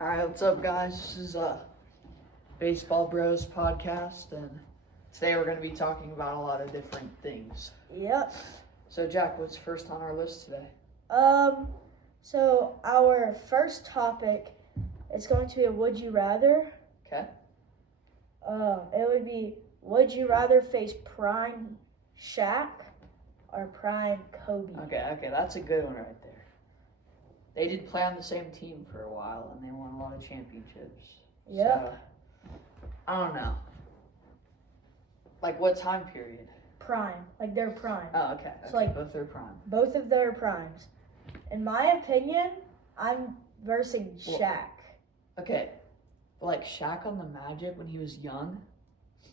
All right, what's up, guys? This is Baseball Bros podcast, and today we're going to be talking about a lot of different things. Yep. So, Jack, what's first on our list today? So our first topic is going to be a would you rather. Okay. It would be, would you rather face prime Shaq or prime Kobe? Okay, that's a good one right there. They did play on the same team for a while, and they won a lot of championships. Yep. So, I don't know. Like, what time period? Prime, like they're prime. Oh, okay. So, like, both are prime. Both of their primes. In my opinion, I'm versing Shaq. Okay, but like Shaq on the Magic when he was young,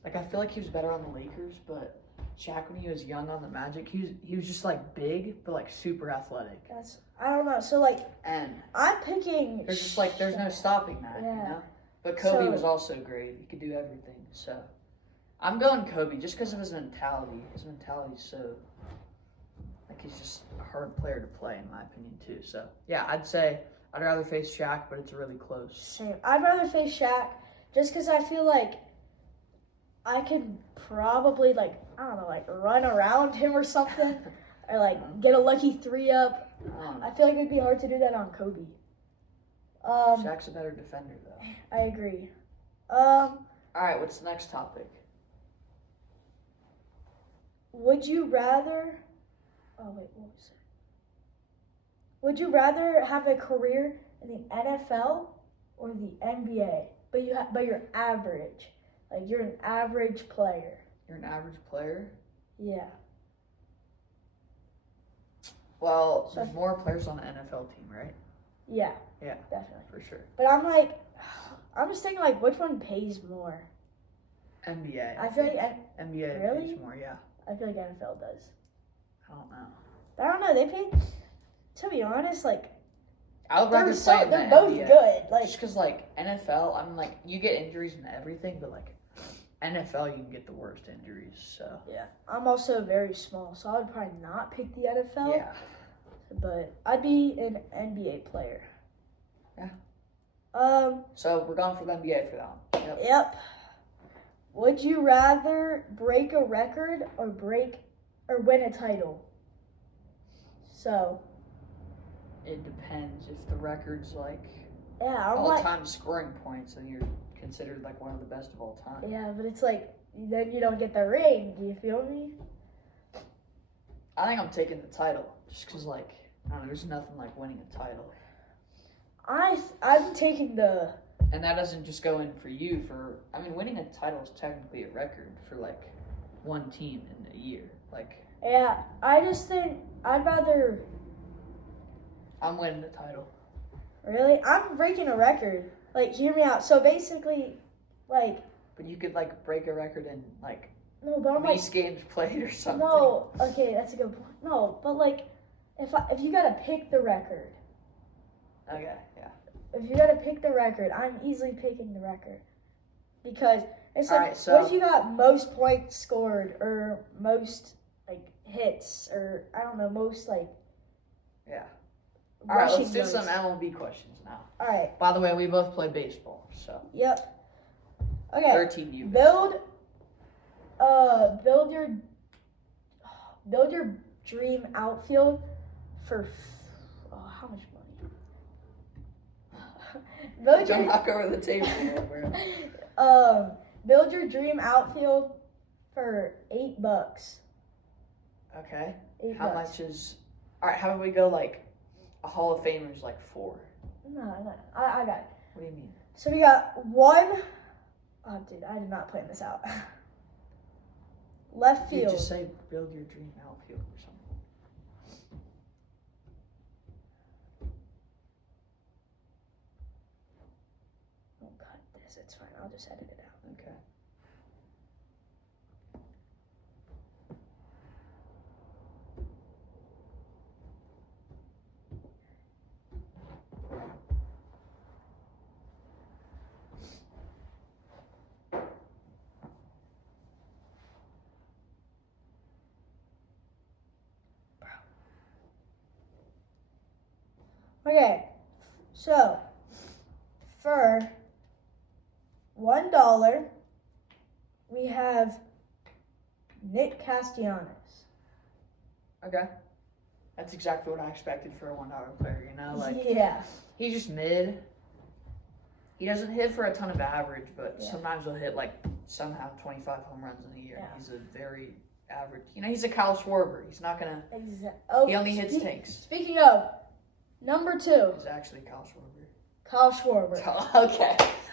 like I feel like he was better on the Lakers, but Shaq when he was young on the Magic, he was just like big but like super athletic. I don't know. So like, and I'm picking. There's just like there's no stopping that, Yeah. you know. But Kobe So- was also great. He could do everything. So I'm going Kobe just because of his mentality. His mentality's so like he's just a hard player to play in my opinion too. So yeah, I'd say I'd rather face Shaq, but it's really close. Same. I'd rather face Shaq just because I feel like I could probably, like, I don't know, like run around him or something or like get a lucky 3-up. I feel like it'd be hard to do that on Kobe. Shaq's a better defender though. I agree. All right, what's the next topic? Would you rather? Oh wait, what was it? Would you rather have a career in the NFL or the NBA? But you're average. Like you're an average player. You're an average player? Yeah. Well, there's more players on the NFL team, right? Yeah. Yeah. Definitely. For sure. But I'm just thinking like which one pays more? NBA. I feel like NBA Really? pays more, yeah. I feel like NFL does. I don't know. I don't know. They pay. To be honest, like I would rather they're play in the they're both NBA. good. Like Just because, like, NFL, I mean, like, you get injuries and everything, but, like, NFL, you can get the worst injuries, so. yeah, I'm also very small, so I would probably not pick the NFL. Yeah. But I'd be an NBA player. Yeah. So we're going for the NBA for that one. Yep. Yep. Would you rather break a record or win a title? So. It depends. If the record's, like, Yeah, I'm all-time scoring points, then you're considered, like, one of the best of all time. Yeah, but it's like, then you don't get the ring. Do you feel me? I think I'm taking the title, just because, like, I don't know, there's nothing like winning a title. I'm taking the. And that doesn't just go in for you winning a title is technically a record for, like, one team in a year. Like, Yeah, I just think I'd rather. I'm winning the title. Really? I'm breaking a record. Like, hear me out. So basically, like. But you could, like, break a record in, like, No, but I'm like. least games played or something. No, okay, that's a good point. No, but like, if you gotta pick the record. Okay, yeah. If you gotta pick the record, I'm easily picking the record. Because it's like, Alright, so- what if you got most points scored or most, like, hits or, I don't know, most, like, Yeah. All right, let's do yards. some MLB questions now. All right. By the way, we both play baseball, so Yep. Okay. 13 you. Build your dream outfield for how much money? Don't knock over the table here, bro. Build your dream outfield for $8. Okay. $8. How much is? All right. How about we go like a Hall of Famer's like 4? No, I got it. What do you mean? So we got one. Oh, dude, I did not plan this out. Left You field. just say build your dream outfield or something. Don't cut this. It's fine. I'll just edit it out. Okay. Okay, so for $1, we have Nick Castellanos. Okay. That's exactly what I expected for a $1 player, you know? Like, Yeah. he's just mid. He doesn't hit for a ton of average, but Yeah. sometimes he'll hit, like, somehow 25 home runs in a year. Yeah. He's a very average. You know, he's a Kyle Schwarber. He's not going to. Exactly. Oh, He only hits tanks. Speaking of, number 2, He's actually Kyle Schwarber. Kyle Schwarber.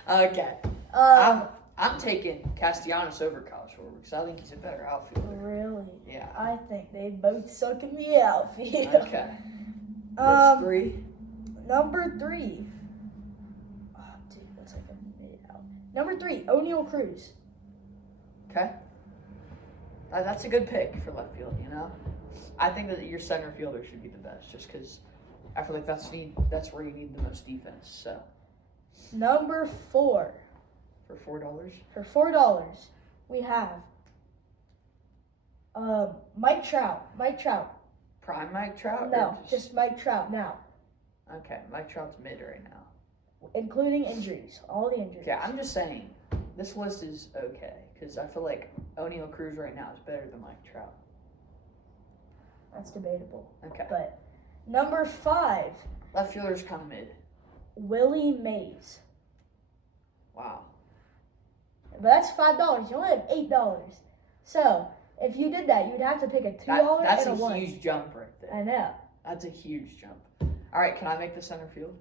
Okay. Um, I'm taking Castellanos over Kyle Schwarber because I think he's a better outfielder. really? Yeah. I think they both suck in the outfield. Okay. That's 3. Number 3. Oh, dude, that's like a mid out. Number 3, O'Neal Cruz. Okay. That's a good pick for left field, you know? I think that your center fielder should be the best just because I feel like that's where you need the most defense. So, Number 4. for $4. For $4, we have Mike Trout. Prime Mike Trout? No, or just Mike Trout now, Okay, Mike Trout's mid right now. including injuries, all the injuries. Yeah, I'm just saying, this list is okay because I feel like O'Neal Cruz right now is better than Mike Trout. That's debatable. Okay. But number 5, Left fielder's kind of mid. Willie Mays. Wow. But that's $5. You only have $8. So if you did that, you'd have to pick a $2 That's and a a 1. huge jump right there. I know. That's a huge jump. All right, can I make the center field?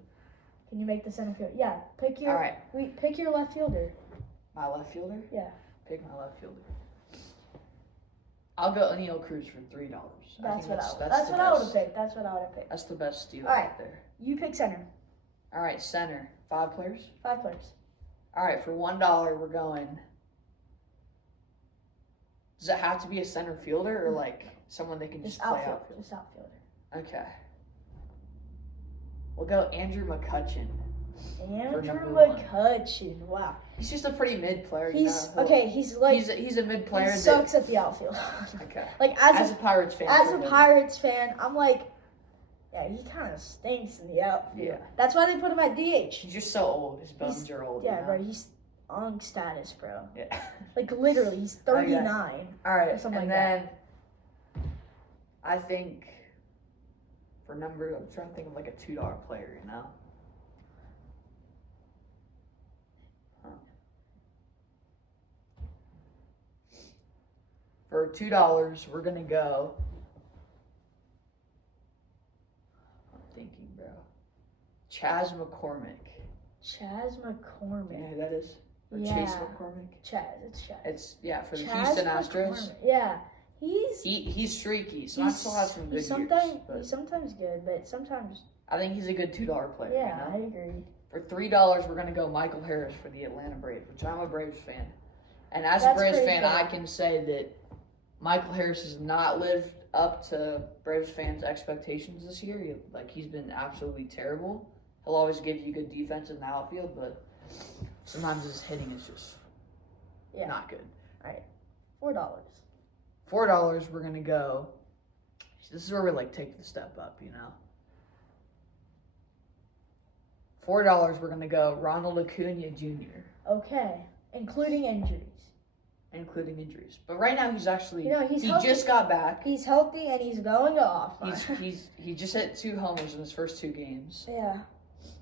Can you make the center field? Yeah. Pick your. All right. Pick your left fielder. My left fielder? Yeah. Pick my left fielder. I'll go O'Neal Cruz for $3. That's what I would have picked. That's what I would have picked. That's the best deal All right. right there. You pick center. All right, center. 5 players. 5 players. All right, for $1, we're going. Does it have to be a center fielder or like someone they can just play outfield? Just outfielder. Okay. We'll go Andrew McCutchen. Andrew number 1. McCutchen. Wow. He's just a pretty mid player. He's you know? okay. He's like He's a mid player. he sucks at the outfield. Okay. Like As a Pirates fan. as a for Pirates fan, I'm like, yeah, he kind of stinks in the outfield. Yeah. That's why they put him at DH. He's just so old. His bones are old. Yeah, you know? bro. He's on status, bro. Yeah. Like literally, he's 39. All right, Or something and like then I think for number, I'm trying to think of like a $2 player, you know? Huh. For $2, we're gonna go. I'm thinking, bro. Chas McCormick. Chas McCormick. You know who that is? Or Yeah. Chase McCormick? It's Chas. It's for the Chas Houston Astros. McCormick. Yeah, He's streaky, so I still have some good he's years. sometimes But he's sometimes good, but sometimes I think he's a good $2 player. yeah, You I know? agree. For $3, we're gonna go Michael Harris for the Atlanta Braves, which I'm a Braves fan. And as a That's Braves pretty fan, fair. I can say that Michael Harris has not lived up to Braves fans' expectations this year. He's been absolutely terrible. He'll always give you good defense in the outfield, but sometimes his hitting is just not good. $4. $4, we're gonna go. This is where we take the step up, you know. $4, we're gonna go Ronald Acuna Jr. Okay, including injuries. Including injuries, but right now he's actually he's he healthy. just got back. He's healthy and he's going off. He just hit 2 homers in his first 2 games. Yeah,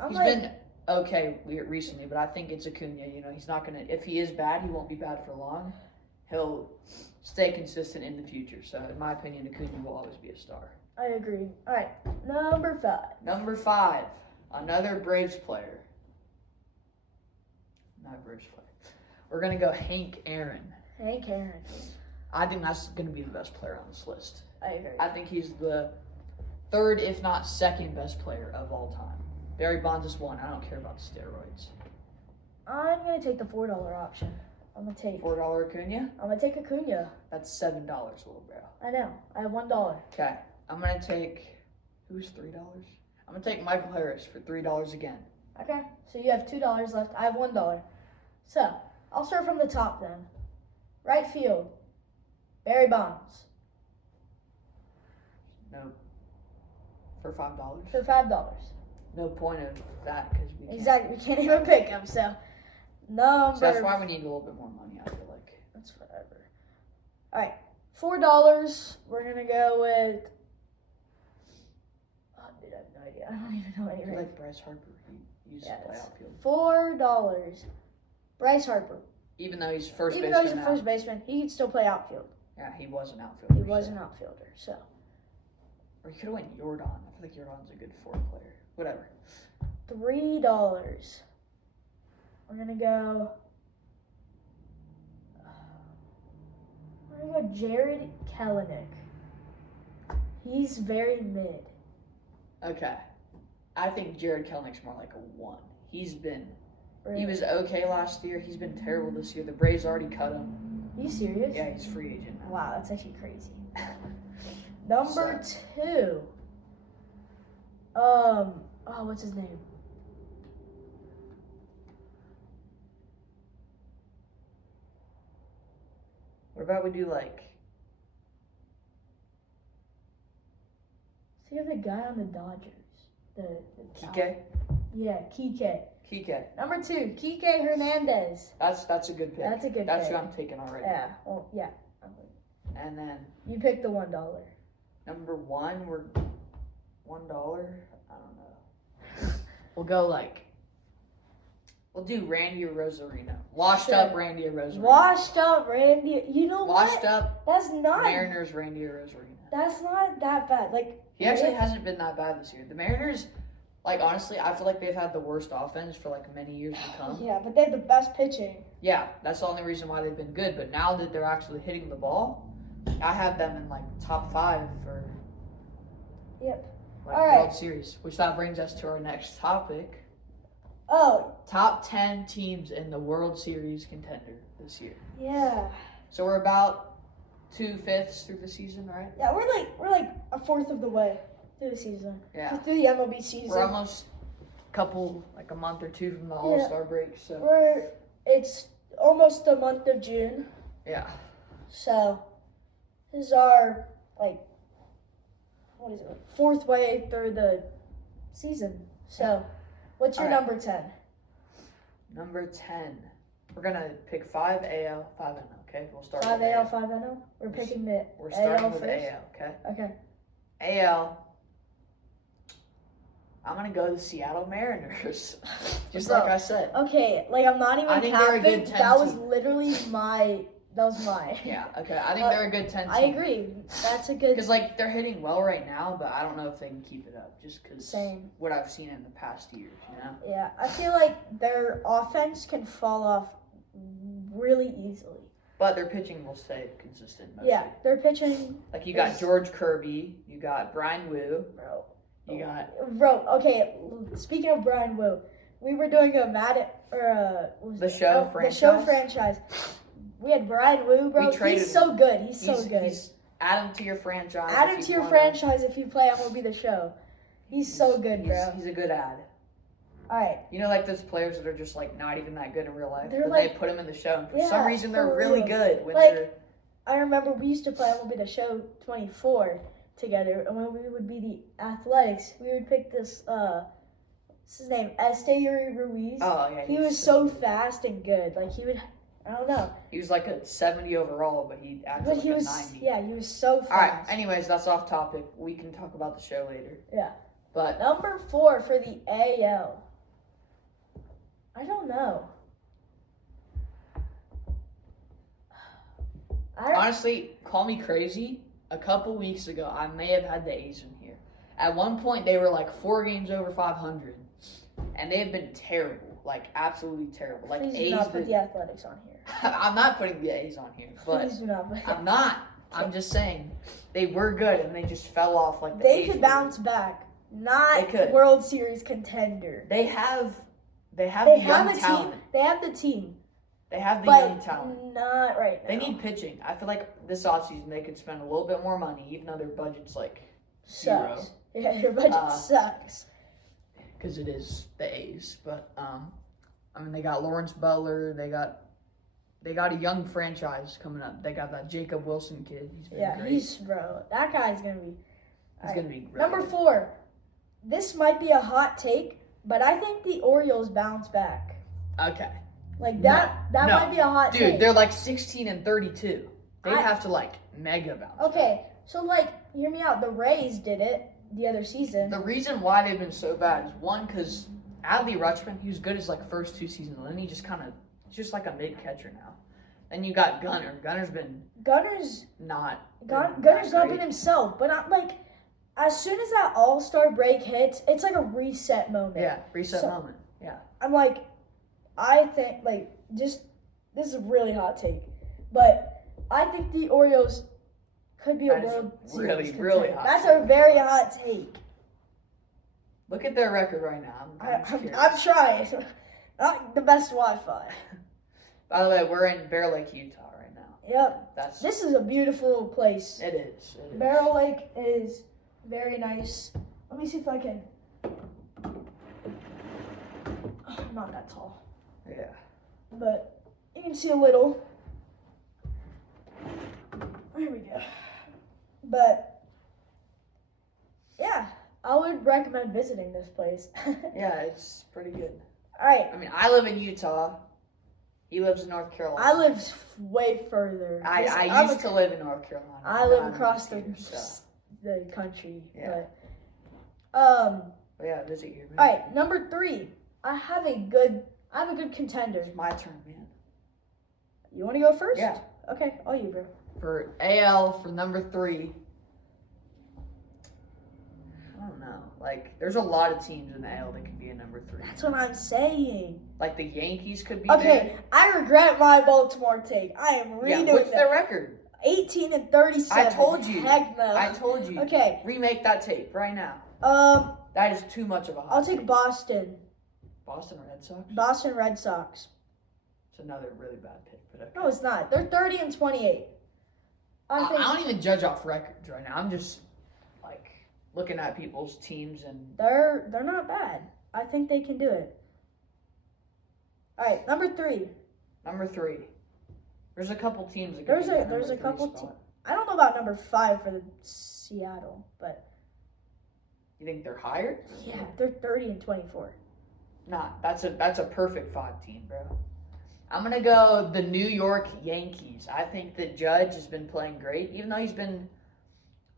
He's been okay recently, but I think it's Acuna. You know, he's not gonna. If he is bad, he won't be bad for long. He'll stay consistent in the future. So, in my opinion, Acuna will always be a star. I agree. All right, number 5. Number 5, another Braves player. Not Braves player. We're gonna go Hank Aaron. Hank Aaron. I think that's gonna be the best player on this list. I agree. I think he's the 3rd, if not 2nd, best player of all time. Barry Bonds is 1. I don't care about the steroids. I'm gonna take the $4 option. I'm gonna take $4 Acuna. Acuna. That's $7, little bro. I know. I have $1. Okay, I'm gonna take. Who's $3? I'm gonna take Michael Harris for $3 again. Okay, so you have $2 left. I have $1. So I'll start from the top then. Right field, Barry Bonds No. For $5. for $5. no point of that because we can't. Exactly. We can't even pick him. So number. So that's why we need a little bit more money. I feel like. That's whatever. All right, $4. We're gonna go with. Oh, dude, I have no idea. I don't even know I feel anything. like Bryce Harper. He used to play outfield. $4. Bryce Harper. Even though he's first Even baseman though he's a now. first baseman, he can still play outfield. Yeah, he was an outfielder. He was so. an outfielder. So Or he could have went Jordan. I feel like Jordan's a good fourth player. Whatever. $3. We're gonna go. We're gonna go Jared Kelenic. He's very mid. Okay. I think Jared Kelenick's more like a 1. He Really. was okay last year. He's been terrible this year. The Braves already cut him. Are you serious? Yeah, he's free agent now. Wow, that's actually crazy. Number 2. Oh, what's his name? What about we do like See the guy on the Dodgers. The Kike? Yeah, Kike. Kike. Number 2, Kike Hernandez. That's a good pick. That's a good That's pick. who I'm taking already. Yeah. Well, yeah. And then You picked the $1. number 1, we're $1. I don't know. We'll go like. We'll do Randy Rosarino. Washed Sure. up Randy Rosarino. Washed up Randy. You know Washed what? up That's not. Mariners Randy Rosarino. That's not that bad. Like He actually hasn't been that bad this year. The Mariners, like honestly, I feel like they've had the worst offense for like many years to come. Yeah, but they have the best pitching. Yeah, that's the only reason why they've been good. But now that they're actually hitting the ball, I have them in like top 5 for Yep. like All right. World Series. Which that brings us to our next topic: Oh, top 10 teams in the World Series contender this year. yeah. So we're about 2/5 through the season, right? Yeah, we're like a fourth of the way through the season. Yeah. Through the MLB season. We're almost like a month or 2 from the All-Star break. So It's almost the month of June. yeah. So this is our what is it? 4th way through the season. So what's your All right. number 10? Number 10. We're gonna pick 5 AL, 5 NL. Okay, we'll start 5 with AL, 5 NL? We're We're picking the We're starting AL with first? AL. Okay. Okay. AL. I'm gonna go the Seattle Mariners. Just Bro. like I said. Okay, like I'm not even I think they're a capping. good 10 That was team. literally my. That was my. Yeah. Okay. I think they're a good 10 team. I agree. That's a good. Because like they're hitting well right now, but I don't know if they can keep it up. Just because Same. what I've seen in the past years, you know. Yeah, I feel like their offense can fall off really easily. But their pitching will stay consistent. Mostly. Yeah, their pitching, Like you got is- George Kirby, you got Brian Wu, bro. you got Okay, speaking of Brian Wu, we were doing a The show The show franchise. We had Brian Wu, bro. We traded He's so good. He's so good. He's add him to your franchise. Add if him you to your wanna. franchise if you play MLB The Show. He's so good, bro. He's a good ad. All right. You know, like those players that are just like not even that good in real life, They're but like- they put them in the show, and for Yeah, some reason they're for really real. good when Like- they're. I remember we used to play MLB The Show 24 together, and when we would be the Athletics, we would pick this, what's his name? Esteury Ruiz. Oh yeah, He was so fast and good. Like, he would, I don't know. He was like a 70 overall, but he acted But like he a was, 90. yeah, he was so All right. fast. Anyways, that's off topic. We can talk about the show later. Yeah. But Number 4 for the AL. I don't know. honestly, call me crazy. A couple weeks ago, I may have had the A's in here. At one point, they were like 4 games over 500, and they have been terrible, like absolutely terrible. Like Please do A's. not put the Athletics on here. I'm not putting the A's on here, but Please do not put I'm not. I'm just saying they were good, and they just fell off like the They A's could were. bounce back. Not They could. World Series contender. They have They the have young a team. talent. They have the team, They have the but young talent. not right now. They need pitching. I feel like this offseason they could spend a little bit more money, even though their budget's like zero. sucks. Yeah, their budget sucks. because it is the A's. But I mean, they got Lawrence Butler. They got a young franchise coming up. They got that Jacob Wilson kid. He's been Yeah, great. he's bro. That guy's gonna be He's gonna be great. number 4. this might be a hot take, but I think the Orioles bounce back. Okay. Like No, that no. might be a hot Dude, take. they're like 16-32. They'd I- have to like mega bounce. Okay, so like, hear me out. The Rays did it the other season. The reason why they've been so bad is one, because Adley Rutschman, he was good his like first 2 seasons, and then he just just like a mid catcher now. Then you got Gunnar. Gunner's been Gunner's not. Gunner's not great. been himself, but I'm like, as soon as that All-Star break hits, it's like a reset moment. Yeah, reset So- moment. Yeah. I'm like, I think like this is a really hot take, but I think the Orioles could be a That is World really, Series really contender. hot That's take. a very hot take. Look at their record right now. I'm just curious. I'm trying. Not the best Wi-Fi. By the way, we're in Bear Lake, Utah right now. Yep. That's This is a beautiful place. it is. It is. Barrel Lake is very nice. Let me see if I can. I'm not that tall, Yeah. but you can see a little. There we go. But yeah, I would recommend visiting this place. Yeah, it's pretty good. All right, I mean, I live in Utah. He lives in North Carolina. I live way further. I used to live in North Carolina. I live Not across in the here, so. the country. Yeah. But But yeah, visit here, man. all right, number 3. I have a good contender. It's my turn, man. You want to go first? Yeah. Okay, all you, bro. For AL, for number 3. I don't know. Like, there's a lot of teams in the AL that could be a number 3. That's what I'm saying. Like, the Yankees could be Okay, I regret my Baltimore take. I am there. Yeah, redoing what's their that. record? 18-37. I told you. Heck no. I told you. Okay. Remake that tape right now. That is too much of a hot I'll take take. Boston. Boston Red Sox? Boston Red Sox. It's another really bad pick. But okay. No, it's not. They're 30-28. I I think don't even judge off records right now. I'm just, like, looking at people's teams and... they're not bad. I think they can do it. All right, number 3. Number 3. There's a couple teams that There's could be a- the there's number a couple 3 spot. I don't know about number 5 for the Seattle, but You think they're higher? yeah, they're 30-24. Nah, that's a perfect 5 team, bro. I'm gonna go the New York Yankees. I think that Judge has been playing great, even though he's been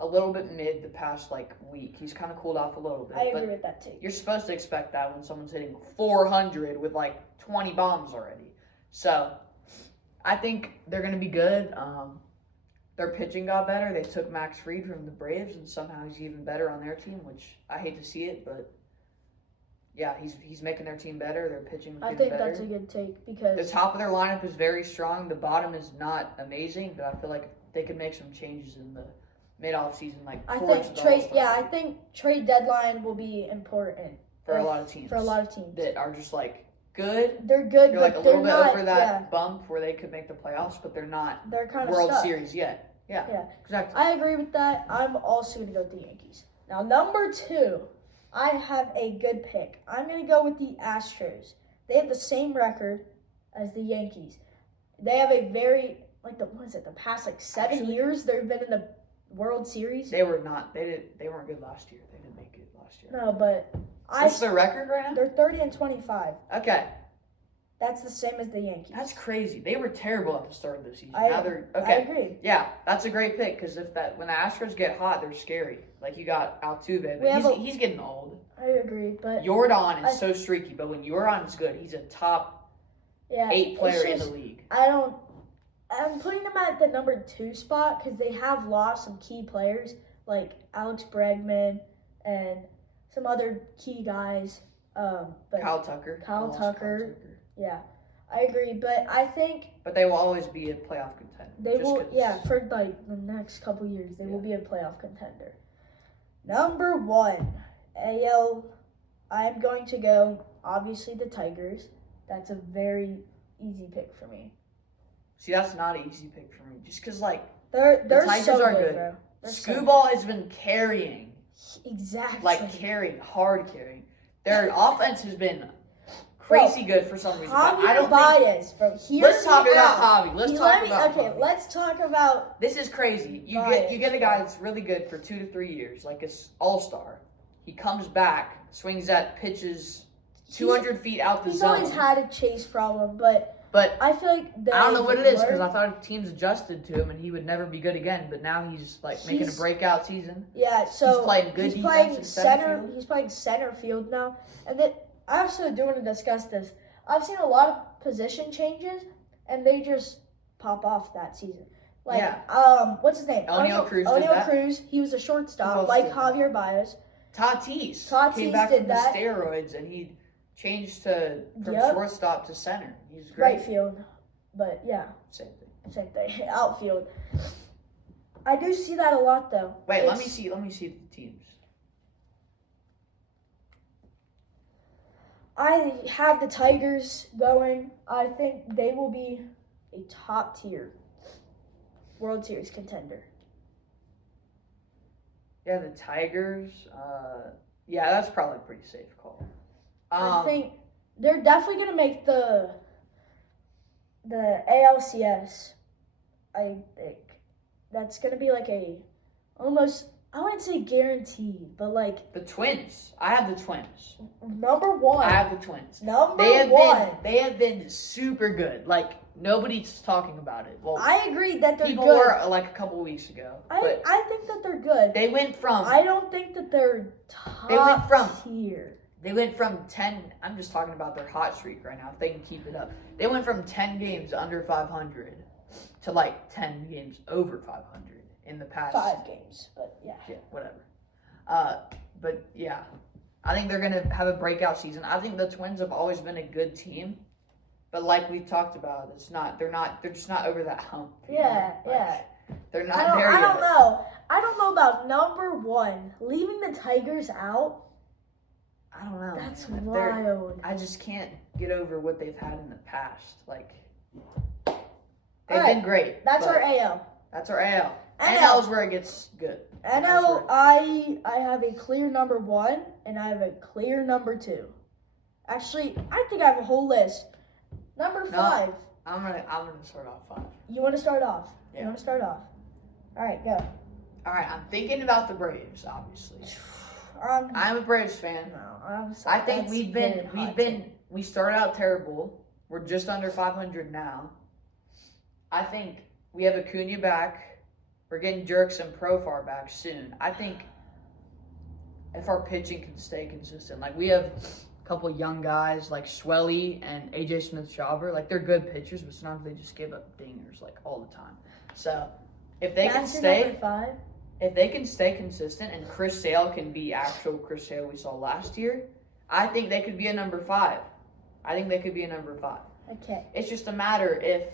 a little bit mid the past week. He's kind of cooled off a little bit. I but agree with that take. you're supposed to expect that when someone's hitting 400 with 20 bombs already. So I think they're gonna be good. Their pitching got better. They took Max Fried from the Braves, and somehow he's even better on their team, which I hate to see it, but yeah, he's making their team better. Their pitching I getting think better. that's a good take because The top of their lineup is very strong. The bottom is not amazing, but I feel like they could make some changes in the mid-off season, I towards think the trade. All-Star Yeah, I break think trade deadline will be important for a lot of teams. for a lot of teams. that are just good. They're good, They're but a they're little bit not. over that Yeah, bump where they could make the playoffs, but they're not they're kind of World stuck. Series yet. Yeah, Yeah. exactly. I agree with that. I'm also gonna go with the Yankees. Now, number 2, I have a good pick. I'm gonna go with the Astros. They have the same record as the Yankees. They have a very the past 7 Actually- years they've been in the World Series. They were not. They weren't good last year. They didn't make it last year. No, but What's their record right now? they're 30-25. Okay, That's the same as the Yankees. that's crazy. They were terrible at the start of the season. I- Now they're I okay. agree. Yeah, that's a great pick because when the Astros get hot, they're scary. Like you got Altuve, We have but a- he's getting old. I agree, but Jordan is I- so streaky, but when Jordan is good, he's a top yeah, 8 it's player in just- the league. I'm putting them at the number 2 spot because they have lost some key players like Alex Bregman and some other key guys. But Kyle Tucker. Kyle They lost Tucker. yeah, I agree. But I think But they will always be a playoff contender. they just will. 'cause- Yeah, for the next couple years, they will Yeah. be a playoff contender. Number 1, AL. I am going to go obviously the Tigers. That's a very easy pick for me. See, that's not an easy pick for me. Just because, They're Tigers so are good, good. bro. They're so Screwball has been carrying. Exactly. Hard carrying. Their offense has been crazy good for some reason. But I don't think. Baez, bro. Let's talk about Javi. Let's talk about Okay, Javi. let's talk about. This is crazy. You Baez, get a guy that's really good for 2 to 3 years, like an all-star. He comes back, swings at pitches 200 feet out the He's zone. always had a chase problem, but But I feel like I don't know what it is because I thought teams adjusted to him and he would never be good again. But now he's like making a breakout season. Yeah, so he's playing good he's defense playing in center. field. He's playing center field now, and then I also do want to discuss this. I've seen a lot of position changes, and they just pop off that season. Like, what's his name? Oneil Cruz did O'Neal that. Cruz. He was a Who shortstop, else like did that? Javier Baez. Tatis came back did from that. the steroids and he changed from Yep. shortstop to center. He's great. Right field, but yeah, Same thing. same thing. Outfield. I do see that a lot though. Wait, let me see the teams. I have the Tigers going. I think they will be a top tier World Series contender. Yeah, the Tigers. Yeah, that's probably a pretty safe call. I think they're definitely going to make the ALCS. I think that's going to be like a almost, I wouldn't say guaranteed, but like the Twins. I have the Twins. number one. I have the Twins. Number They one. have been super good. Like nobody's talking about it. Well, I agree that they're people good. were like a couple weeks ago. But I think that they're good. they went from I don't think that they're top went from- tier. They went from 10, I'm just talking about their hot streak right now, if they can keep it up. They went from 10 games under 500 to like 10 games over 500 in the past. 5 games, but yeah. Yeah, whatever. But yeah, I think they're going to have a breakout season. I think the Twins have always been a good team. But like we talked about, they're just not over that hump. you Yeah, know? Like, yeah. They're not I there yet. don't know. I don't know about number one. Leaving the Tigers out, I don't know. that's man. wild. I just can't get over what they've had in the past. Like, they've Alright, been great. That's but our AL. That's our AL. NL. NL is where it gets good. NL, I have a clear number one, and I have a clear number two. Actually, I think I have a whole list. Number No. 5. I'm gonna start off 5. You want to start off? Yeah. You want to start off? All right, go. All right, I'm thinking about the Braves, obviously. Um, I'm a Braves fan. no, I'm I sorry. think That's we started out terrible. We're just under 500 now. I think we have Acuna back. We're getting Jerks and Profar back soon. I think if our pitching can stay consistent, like we have a couple young guys like Swelly and AJ Smith-Jobber, like they're good pitchers, but sometimes they just give up dingers like all the time. So if they can That's your stay, number 5. if they can stay consistent and Chris Sale can be actual Chris Sale we saw last year, I think they could be a number 5. I think they could be a number 5. Okay. It's just a matter if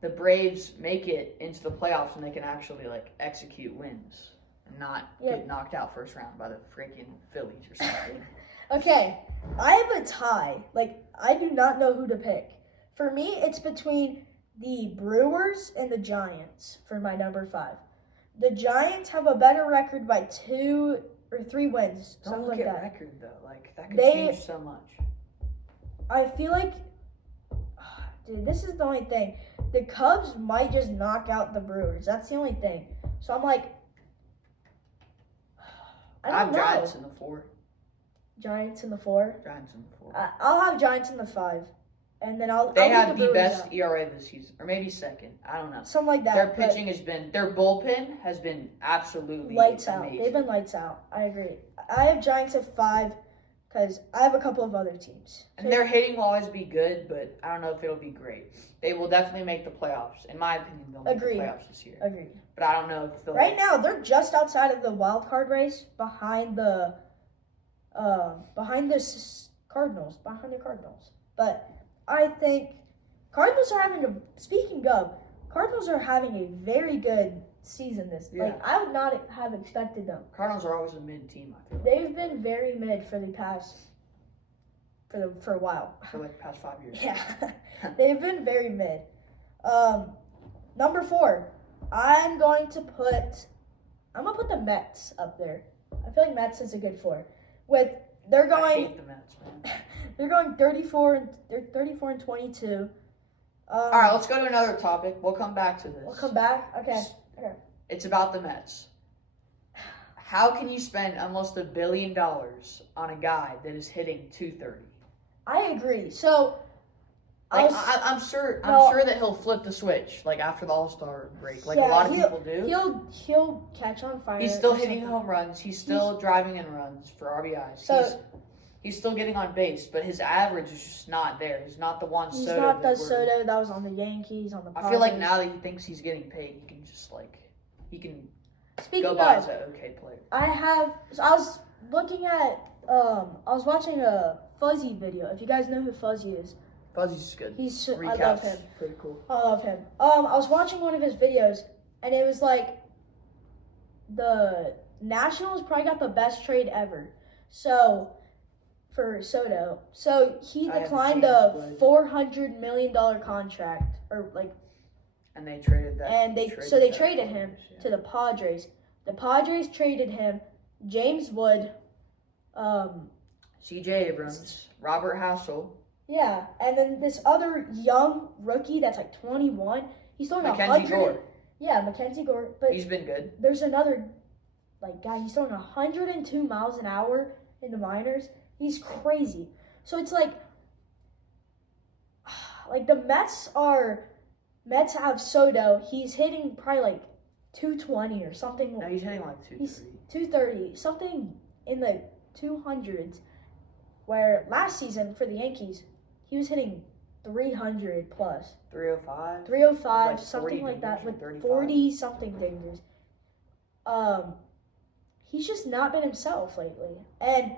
the Braves make it into the playoffs and they can actually like execute wins and not get knocked out first round by the freaking Phillies or something. Okay, I have a tie. Like, I do not know who to pick. For me, it's between the Brewers and the Giants for my number 5. The Giants have a better record by 2 or 3 wins, Don't something look like at that. record though. Like that could They- change so much. I feel like, dude, this is the only thing. The Cubs might just knock out the Brewers. That's the only thing. So I'm like, I have don't know. Giants in the 4. Giants in the 4. Giants in the 4. I'll have Giants in the 5, and then I'll. They I'll leave have the Brewers best out. ERA this season, or maybe second. I don't know. Something like that. Their but pitching their bullpen has been absolutely lights out. amazing. They've been lights out. I agree. I have Giants at 5 because I have a couple of other teams. And their hitting will always be good, but I don't know if it'll be great. They will definitely make the playoffs. In my opinion, they'll make Agreed. the playoffs this year. Agreed. But I don't know if they'll. Right now, they're just outside of the wild card race, behind the Cardinals, behind the Cardinals. But I think Cardinals are having a. Speaking of, Cardinals are having a very good season this. Yeah. Like, I would not have expected them. Cardinals are always a mid team, I feel like, They've been very mid for the past for a while. for like the past 5 years. Yeah, they've been very mid. Number 4, I'm gonna put the Mets up there. I feel like Mets is a good 4. They're I going hate the Mets, man. they're going 34 and 22. All right, let's go to another topic. We'll come back to this. We'll come back. Okay. It's about the Mets. How can you spend almost $1 billion on a guy that is hitting 230? I agree. So, Like was- I'm sure that he'll flip the switch like after the All-Star break, like a Yeah, lot of people do. he'll catch on fire. He's still or hitting something. home runs. He's still driving in runs for RBIs. So- he's still getting on base, but his average is just not there. He's not the Juan He's Soto. not the that we're- Soto that was on the Yankees, on the Padres. I feel like now that he thinks he's getting paid, he can just he can Speaking go by of, as an okay player. I was looking at, I was watching a Fuzzy video. If you guys know who Fuzzy is, Fuzzy's good. I Recap's love him. pretty cool. I love him. I was watching one of his videos, and it was like the Nationals probably got the best trade ever. So for Soto, so he I have declined James a Wood. $400 million contract, or like, And they traded that. and they that traded for him yeah. to the Padres. The Padres traded him James Wood. C.J. Abrams, Robert Hassel, Yeah, and then this other young rookie that's like 21. He's throwing Mackenzie 100. Gore. Yeah, Mackenzie Gore. But He's been good. there's another guy. He's throwing 102 miles an hour in the minors. He's crazy. So it's like the Mets have Soto. He's hitting probably like 220 or something. No, he's hitting like 230. He's 230, something in the 200s. Where last season for the Yankees, he was hitting 300 plus. 305. 305, Like 40 something like that, dingers or with 35. 40 something dingers. He's just not been himself lately. And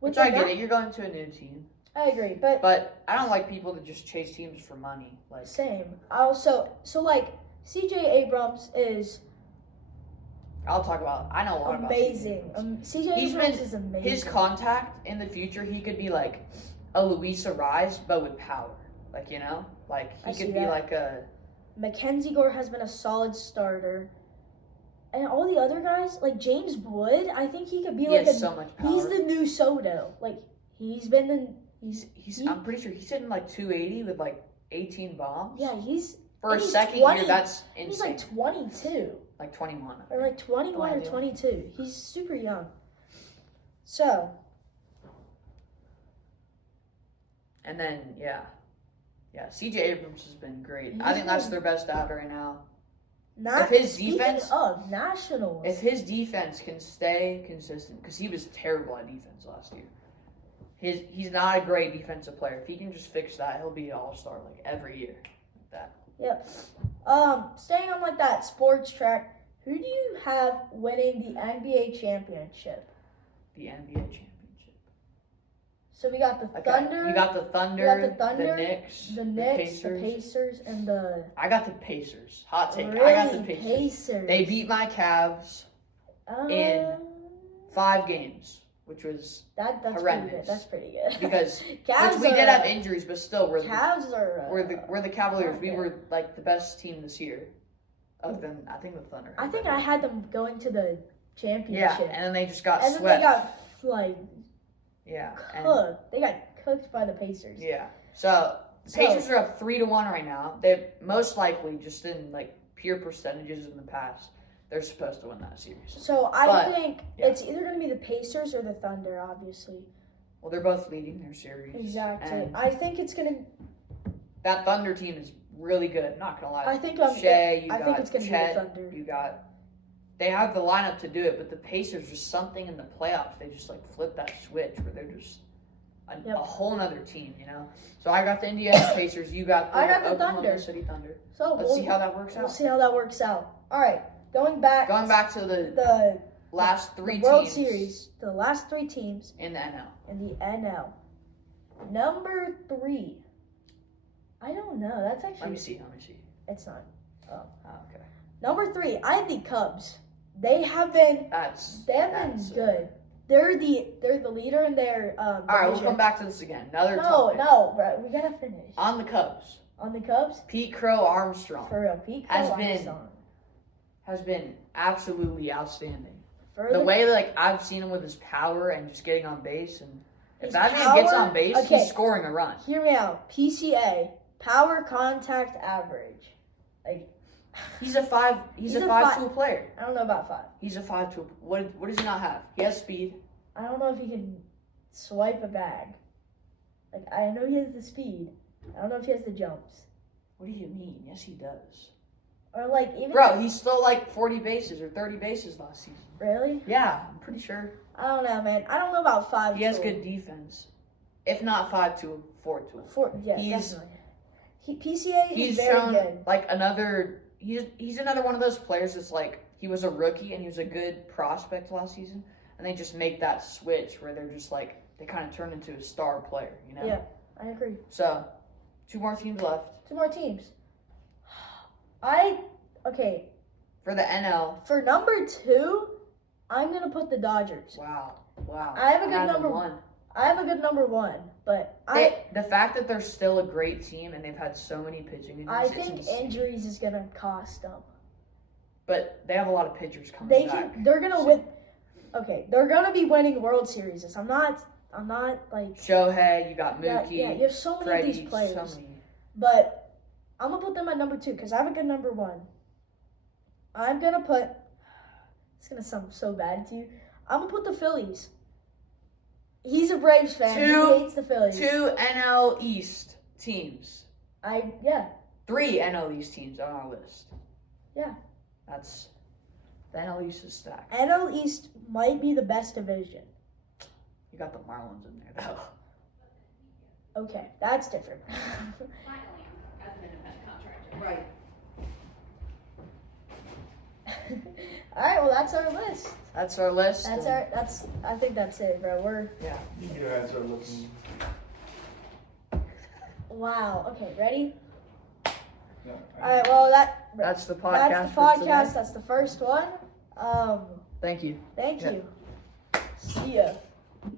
with Which I the get it. You're going to a new team. I agree, but But I don't like people that just chase teams for money. Like, same. Also, so like CJ Abrams is I'll talk about. I know a lot amazing. about CJ He's Abrams been- is amazing. his contact in the future. He could be like a Luis Ariz, but with power. Like like I he see could be that. like a. Mackenzie Gore has been a solid starter. And all the other guys, like James Wood, I think he could be He like has so much power. he's the new Soto. Like he's been in He's. I'm pretty sure he's hitting like 280 with like 18 bombs. yeah, he's For a and he's second 20 year, that's he's insane. like 22 Like 21. or like 21 or idea. 22. He's super young. So, And then yeah. C.J. Abrams has been great. I He's think that's been- their best out right now. not If his speaking defense- of Nationals, If his defense can stay consistent, because he was terrible at defense last year. He's not a great defensive player. If he can just fix that, he'll be an all-star like every year. Like that. yep. Staying on like that sports track, who do you have winning the NBA championship? The NBA championship. So we got the Okay. Thunder. You got the Thunder, the Thunder, Knicks, the Knicks, Pacers. the Pacers, and the I got the Pacers. Hot take. really I got the Pacers. They beat my Cavs in Um, 5 games, which was that's pretty good. horrendous. That's pretty good. because Cavs which we did have injuries, but still Cavs are. we're the Cavaliers. We okay. were like the best team this year. Other than I think the Thunder. I think I had them going to the Yeah, championship. and then they just got and then swept. they got like yeah, and, cooked. They got cooked by the Pacers. yeah. So the Pacers are up 3-1 right now. They most likely just in like pure percentages in the past, they're supposed to win that series. So I But, think yeah. it's either going to be the Pacers or the Thunder, obviously. Well, they're both leading their series. Exactly. And I think it's going to. that Thunder team is really good. Not gonna lie. I think Shea, you I got think it's going to be Chet, the Thunder. you got. They have the lineup to do it, but the Pacers just something in the playoffs. They just like flip that switch where they're just a whole nother team, So I got the Indiana Pacers. You got the I got the Oklahoma Thunder. City Thunder. So Let's see how that works we'll out. see how that works out. All right, going back To the the last 3 World teams Series, the last 3 teams in the NL. in the NL. Number 3. I don't know. That's actually Let me see. It's not. Oh, okay. Number 3. I had the Cubs. They have been That's good. They're the leader in their All right, we'll division. come back to this again. Another No, topic. no, bro. We gotta finish. On the Cubs, On the Cubs, Pete Crow Armstrong for real. Pete Has Crow been- Armstrong. has been absolutely outstanding. For The way like I've seen him with his power and just getting on base, and if His that man gets power- on base, okay. he's scoring a run. Hear me out. PCA, power contact average. Like, He's a 5'2" player. I don't know about 5. He's a 5'2". What does he not have? He has speed. I don't know if he can swipe a bag. Like, I know he has the speed. I don't know if he has the jumps. What do you mean? Yes, he does. Or, like, even... Bro, he stole like 40 bases or 30 bases last season. Really? Yeah, I'm pretty sure. I don't know, man. I don't know about 5'2". He has good defense. If not 5'2", 4'2". Yeah, He's- definitely. PCA He's is very shown good. like another. He's another one of those players that's like he was a rookie and he was a good prospect last season, and they just make that switch where they're just like they kind of turn into a star player, you know? Yeah, I agree. So, 2 more teams left 2 more teams. Okay, for the NL. for number 2, I'm going to put the Dodgers. Wow. I have a good them number 1. I have a good number 1, but The fact that they're still a great team and they've had so many pitching injuries. I it's think insane. injuries is going to cost them. But they have a lot of pitchers coming They're going to So- win. Okay, they're going to be winning World Series. I'm not like Shohei, you got Mookie, yeah, you have so many Freddie, of these players. so many. But I'm going to put them at number 2 cuz I have a good number 1. I'm going to put it's going to sound so bad to you. I'm going to put the Phillies. He's a Braves fan. He hates the Phillies. 2 NL East teams. 3 NL East teams on our list. Yeah. That's the NL East is stacked. NL East might be the best division. You got the Marlins in there though. Okay, that's different. Finally, as an independent contractor. Right. All right, well that's our list. That's our list. I think that's it, bro. You guys are looking. Wow. Okay, ready? No, All right, well That's the podcast. that's the for podcast. today. That's the first one. Thank you. Thank Yeah. you. See ya.